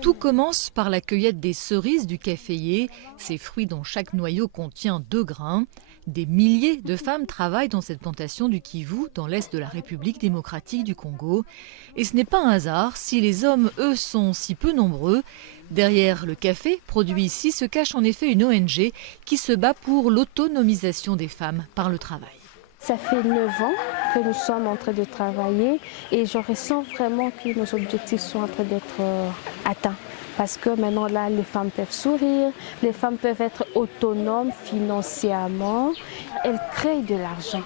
Tout commence par la cueillette des cerises du caféier, ces fruits dont chaque noyau contient 2 grains. Des milliers de femmes travaillent dans cette plantation du Kivu, dans l'est de la République démocratique du Congo. Et ce n'est pas un hasard si les hommes, eux, sont si peu nombreux. Derrière le café produit ici se cache en effet une ONG qui se bat pour l'autonomisation des femmes par le travail. Ça fait 9 ans que nous sommes en train de travailler et je ressens vraiment que nos objectifs sont en train d'être atteints. Parce que maintenant là, les femmes peuvent sourire, les femmes peuvent être autonomes financièrement, elles créent de l'argent.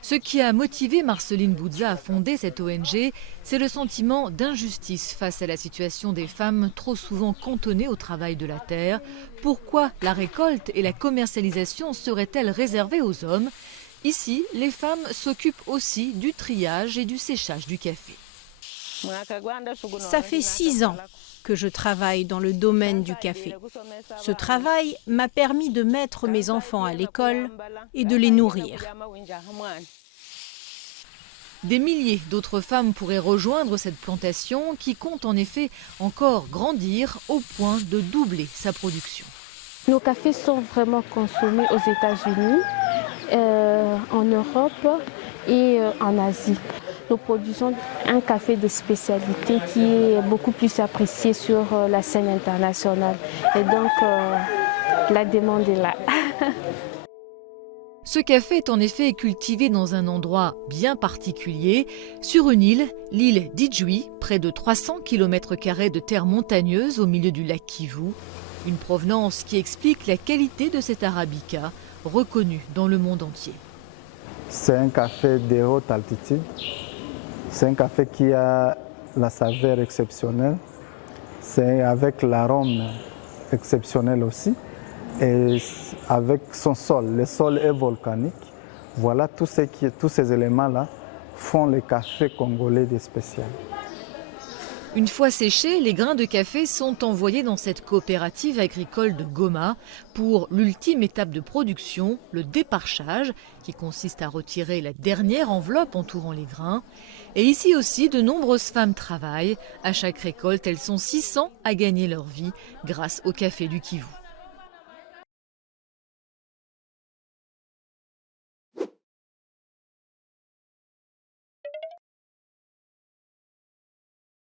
Ce qui a motivé Marceline Boudza à fonder cette ONG, c'est le sentiment d'injustice face à la situation des femmes trop souvent cantonnées au travail de la terre. Pourquoi la récolte et la commercialisation seraient-elles réservées aux hommes ? Ici, les femmes s'occupent aussi du triage et du séchage du café. Ça fait 6 ans que je travaille dans le domaine du café. Ce travail m'a permis de mettre mes enfants à l'école et de les nourrir. Des milliers d'autres femmes pourraient rejoindre cette plantation qui compte en effet encore grandir au point de doubler sa production. Nos cafés sont vraiment consommés aux États-Unis, en Europe et en Asie. Nous produisons un café de spécialité qui est beaucoup plus apprécié sur la scène internationale. Et donc, la demande est là. Ce café est en effet cultivé dans un endroit bien particulier, sur une île, l'île d'Idjui, près de 300 km² de terre montagneuse au milieu du lac Kivu. Une provenance qui explique la qualité de cet arabica, reconnu dans le monde entier. C'est un café de haute altitude. C'est un café qui a la saveur exceptionnelle. C'est avec l'arôme exceptionnel aussi. Et avec son sol, le sol est volcanique. Voilà, tous ces éléments-là font le café congolais de spécial. Une fois séchés, les grains de café sont envoyés dans cette coopérative agricole de Goma pour l'ultime étape de production, le déparchage, qui consiste à retirer la dernière enveloppe entourant les grains. Et ici aussi, de nombreuses femmes travaillent. À chaque récolte, elles sont 600 à gagner leur vie grâce au café du Kivu.